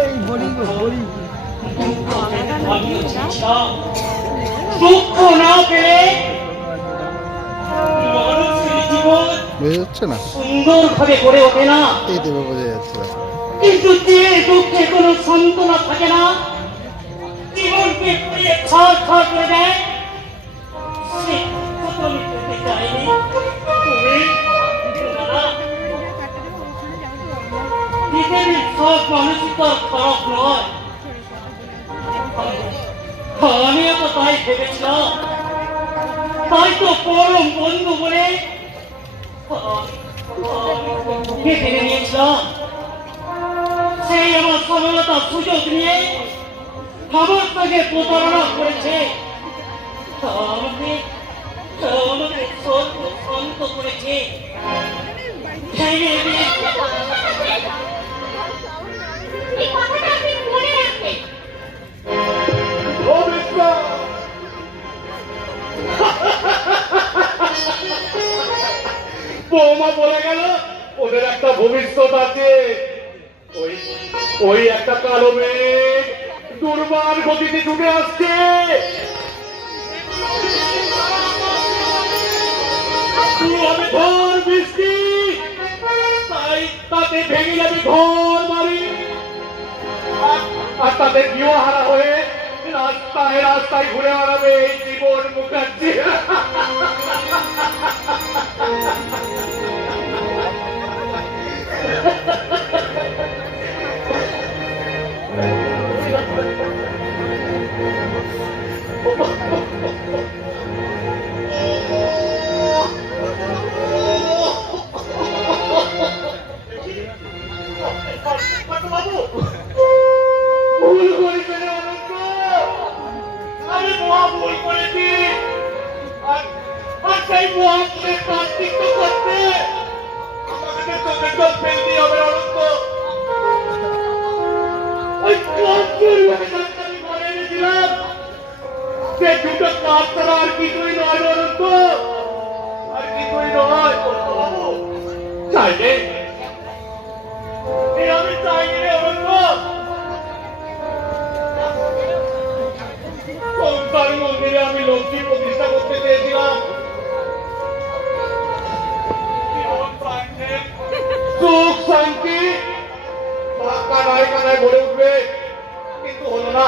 এই বলি বলি দুঃখ না পেলে মানুষের জীবন বোঝা যাচ্ছে না, সুন্দরভাবে গড়ে ওঠে না। এই দেবে বোঝা যাচ্ছে। কিন্তু যে দুঃখে কোনো সান্ত্বনা থাকে না, জীবনকে পুড়িয়ে ছাড়খাড় করে দেয়, সে দুঃখ তো আমি পেতে চাইনি। তুমি না, পৃথিবীর সব মানুষই তো আর খারাপ নয়। আমিও তো তাই ভেবেছিলাম, তাই তো পরম বন্ধু বলে মেনে নিয়েছিলাম। সেই আমার সরলতার সুযোগ নিয়ে আমার তাকে প্রতারণা করেছে, আমাকে আমাকে শান্ত করেছে। ভেঙে দিয়েছে। বৌমা বলে গেল ওদের একটা ভবিষ্যৎ আছে। ওই ওই একটা কালো মেঘ দুর্বার গতিতে ছুটে আসছে। ঘর বৃষ্টি, তাই তাতে ভেঙে যাবে ঘর বাড়ি, আর তাদের গৃহ হারা হয়ে রাস্তায় রাস্তায় ঘুরে বেড়াবে এই জীবন মুখার্জি। ভুল করেছে রে অনন্ত, আমি মহা ভুল করেছি। আর সেই মহা ভুলের প্রায়শ্চিত্ত করতে আমাকে চোখের জল ফেলতে হবে অনন্ত। ওই আমি ঘরে এনেছিলাম, সে দুটো কাজ ছাড়া আর কিছুই নয় অনন্ত, আর কিছুই নয়। চাইলে আমি চাইনি রে অনন্ত। সংসার মন্দিরে আমি লক্ষ্মী প্রতিষ্ঠা করতে চেয়েছিলাম, সুখ শান্তি কানায় কানায় ভরে উঠবে, কিন্তু হলো না।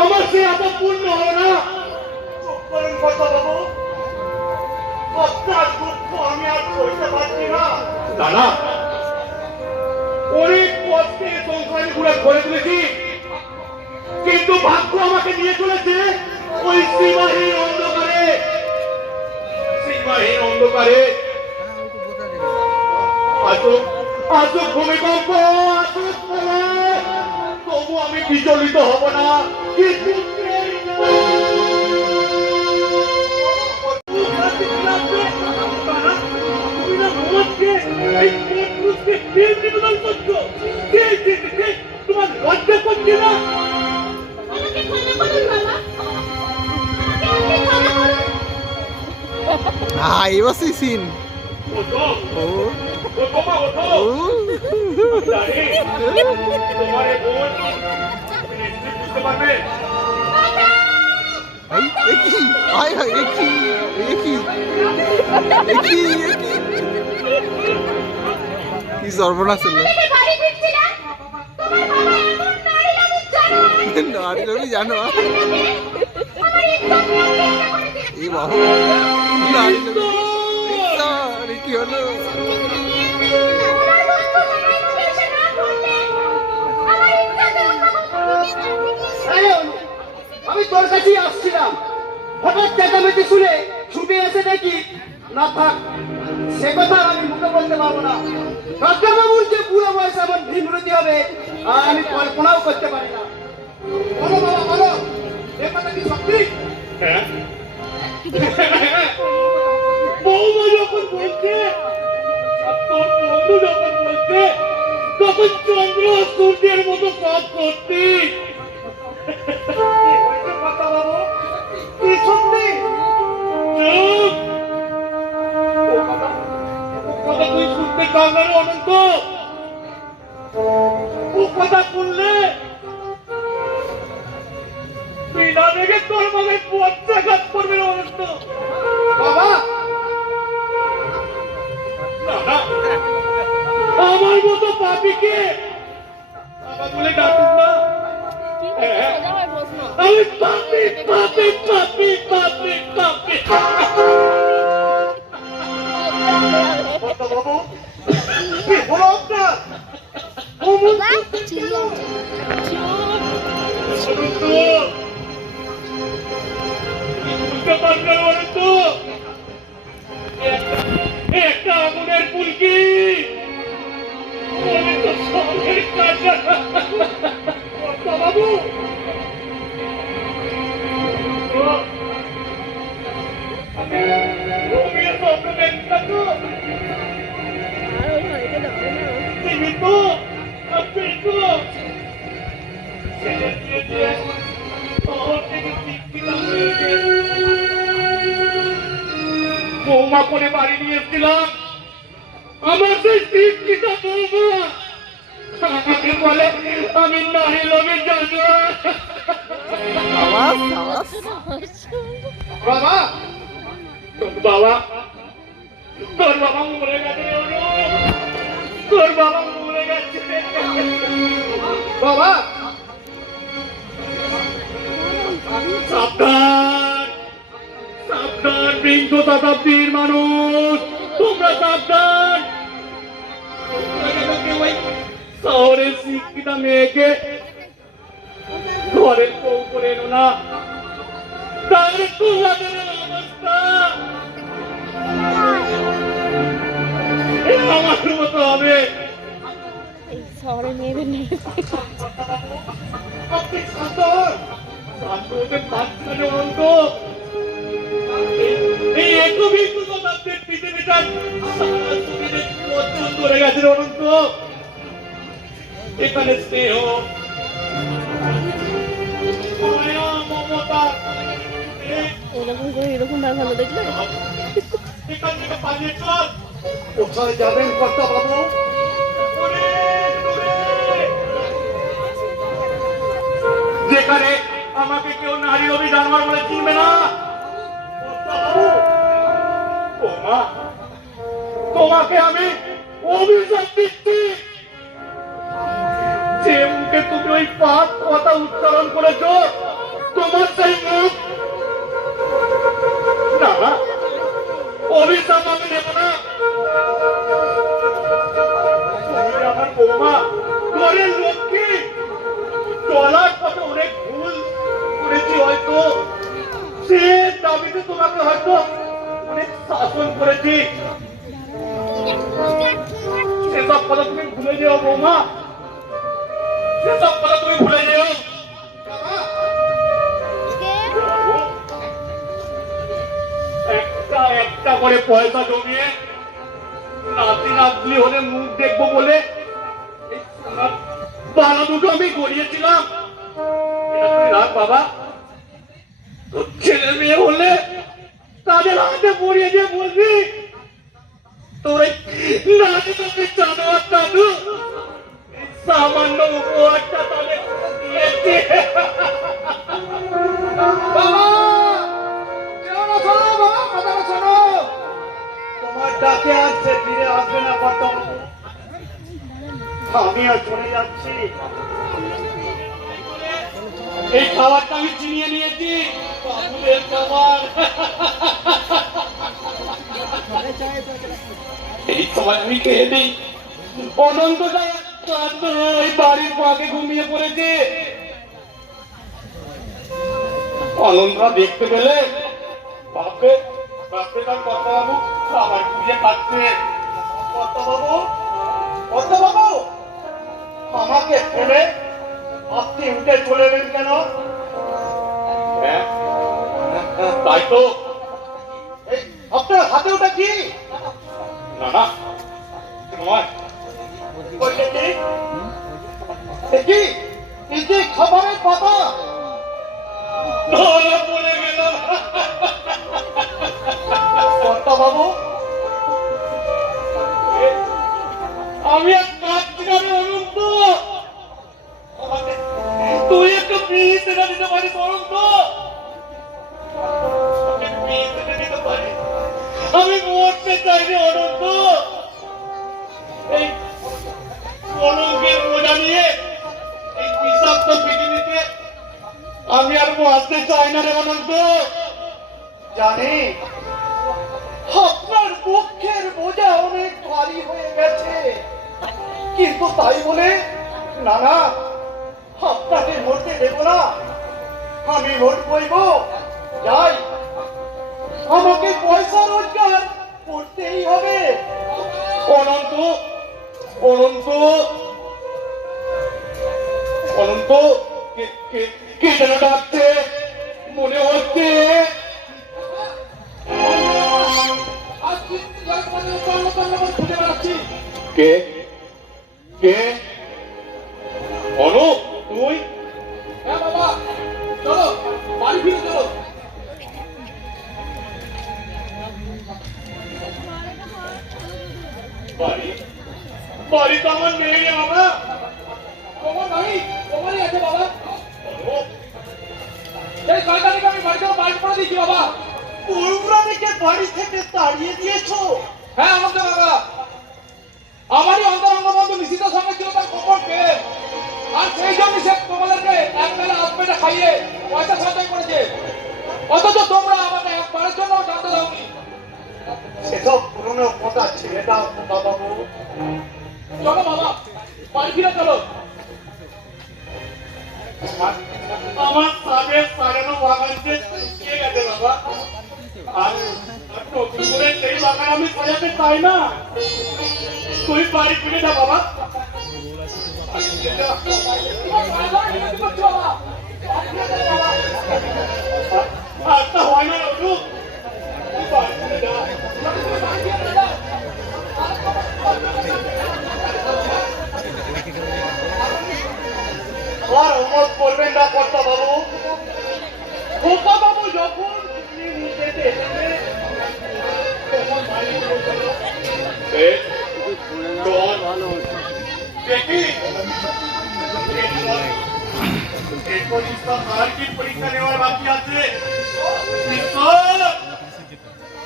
আমার সে এত পূর্ণ হলো না। কথা বাবু, আপনার দুঃখ আমি আর সইতে পারছি না। দাদা, অনেক কষ্টে সংসারে ঘুরে ঘরে তুলেছি, কিন্তু ভাগ্য আমাকে নিয়ে চলেছে ওই সীমাহীন অন্ধকারে। সীমাহীন অন্ধকারে আসুক ভূমিকম্প, আসুক প্রলয়, তবু আমি বিচলিত হব না। কিন্তু তোমার লজ্জা করছে না? এবার সেই সিন কি সর্বনাশ হলো। নারী জানো এই বাবু কি হলো? আমি তোর কাছেই আসছিলাম, হঠাৎ চেঁচামেচি শুনে ছুটে এসে দেখি না থাক, সে কথা আমি মুখে বলতে পারবো না। ডক্টরবাবুর যে পুরো বয়সে আমার ভীমরতি হবে আমি কল্পনাও করতে পারি না। বলো বাবা বলো, এ কথা কি সত্যি? বৌমা যখন বলছে, তোর বন্ধু যখন বলছে, তখন চন্দ্র সূর্যের মতো কাজ করতি। কথা বাবু কি সত্যি? কথা তুই শুনতে চাও না রে অনন্ত? ও কথা শুনলে তুই না দেখে তোর মাকে পঞ্চাঘাত করবে না অনন্ত। বাবা না, না, আমার মতো পাপিকে বাবা বলে ডাকিস না। আমি পাপি পাপি পাপি পাপি পাপি। বাবু কি হলো আপনার? বুঝতে পারবেন অনন্ত, একটা আগুনের ফুলকি বাবু বৌমা করে বাড়ি নিয়ে এসেছিলাম, আমার সেই শিক্ষিতা বৌমা আমাকে বলে আমি নারী লোভের জন্য। আওয়াজ আওয়াজ বাবা তোর বাবা মরে গেছে, তোর বাবা মরে গেছে। বাবা সাবধান সাবধান, বিংশ শতাব্দীর মানুষ, তোমরা সাবধান। শহরের শিক্ষিতা মেয়েকে ঘরের বউ করে এলো না, তাহলে তোমাদের অবস্থা আমার মতো হবে। শহরে মেয়েদের নেই। আপনি সাবধান, শান্ত হতে পারছেন না অনন্ত। এই একবিংশ শতাব্দীর পৃথিবীটা সারা শরীরে অর্জন করে গেছে অনন্ত। এখানে স্নেহ, মায়া, মমতা, এরকম ভালো দেখলে এখান থেকে পালিয়ে চল। কোথায় যাবেন কর্তা বাবু? যেখানে আমাকে কেউ নারী অভি জানোয়ার বলে চিনবে না। তোমাকে আমি অভিশাপ দিচ্ছি, যে মুখে তুমি ওই পাপ কথা উচ্চারণ করেছ, তোমার সেই মুখ না, অভিশাপ আমি নেব না। তুমি আমার বৌমা, ঘরের লক্ষ্মী, চলার পথে অনেক ভুল করেছি হয়তো, সে দাবিতে তোমাকে হয়তো অনেক শাসন করেছি, সেসব কথা তুমি ভুলে যেও বৌমা, সেসব কথা তুমি ভুলে যেও। একটা একটা করে পয়সা জমিয়ে নাতি নাতনি হলে মুখ দেখবো বলে এই সোনার বালা দুটো আমি গড়িয়েছিলাম। এটা তুই রাখ বাবা, তোর ছেলে মেয়ে হলে তাদের হাতে পড়িয়ে দিয়ে বলবি তোর এই নাতি নাতি চাঁদোয়ার দাদু এই সামান্য উপহারটা তাদের দিয়েছে। বাবা যেও না, শোনো বাবা, কথাটা শোনো। তোমার ডাকে আর সে ফিরে আসবে না কর্তা বাবু। আমি আর চলে যাচ্ছি। এই খাবারটা আমি চিনিয়ে নিয়েছি, বাবুদের খাবার। এই সময় আমি খেয়ে দিই। অনন্তটা ওই বাড়ির পাকে ঘুমিয়ে পড়েছে। অনন্তরা দেখতে পেলে ভাববে ভাববে তার কর্তা বাবু খাবার খুঁজে খাচ্ছে। কর্তা বাবু, কর্তা বাবু, আমাকে ফেলে আপনি উঠে চলে এলেন কেন? হ্যাঁ, তাই তো। এই, আপনার হাতে ওটা কি? না না নয়, ওইটা কি? এ কি? এই যে খাবারের পাতা। ধরা পড়ে গেলাম। কর্তা বাবু, আমি এক কাঁদছি আমি অনন্ত আমাকে তুই একটা বিয়ে এনে দিতে পারিস অনন্ত আমাকে বিয়ে এনে দিতে পারিস আমি মরতে চাই রে অনন্ত এই কলঙ্কের বোঝা নিয়ে এই বিষাক্ত পৃথিবীতে আমি আর বাঁচতে চাই না রে অনন্ত জানি আপনার দুঃখের বোঝা অনেক ভারী হয়ে গেছে কিন্তু তাই বলে না না আপনাকে মরতে দেব না আমি ভোট বইব যাই আমাকে পয়সা রোজগার করতেই হবে অনন্ত অনন্ত অনন্ত কে যেন ডাকছে মনে হচ্ছে কে কে অনুপ তুই হ্যাঁ বাবা চলো বাড়ি ফিরে চলো বাড়ি বাড়ি তো আমার নেই রে বাবা তোমার নাই তোমারই আছে বাবা এই সরকারিকে আমি বাড়ি থেকে বাইর করে দিয়েছি বাবা তোমরা দেখে বাড়ি থেকে তাড়িয়ে দিয়েছো হ্যাঁ আমাকে বাবা আমারই অন্তরঙ্গ বন্ধু নিশিতের সঙ্গে ছিল তার খবর পেয়ে আর সেই জন্য সে তোমাদেরকে এক বেলা হাত পেটে খাইয়ে পয়সা সঞ্চয় করেছে অথচ তোমরা আমাকে একবারের জন্য জানতে দাওনি সেসব পুরনো কথা ছেড়ে দাও বাবা চলো বাবা বাড়ি ফিরে চলো আমার সাবেক সাজানো বাগানকে কে গেছে বাবা আর নতুন করে সেই বাগান আমি সাজাতে চাই না তুই বাড়ি ফিরে যা বাবা আচ্ছা হয় না রঘু বাড়ি ফিরে যা আর অমত করবেন না কর্তা বাবু খোকা বাবু যখন নিজে দেখবে তখন বাড়ি ফিরে চলো দেখি আর কি পরীক্ষা নেওয়ার বাকি আছে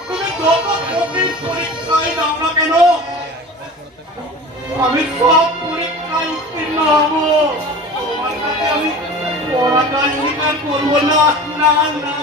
তুমি যত কঠিন পরীক্ষায় দাও না কেন আমি সব পরীক্ষায় উত্তীর্ণ হব তোমার কাছে আমি পড়াটা স্বীকার করবো না না না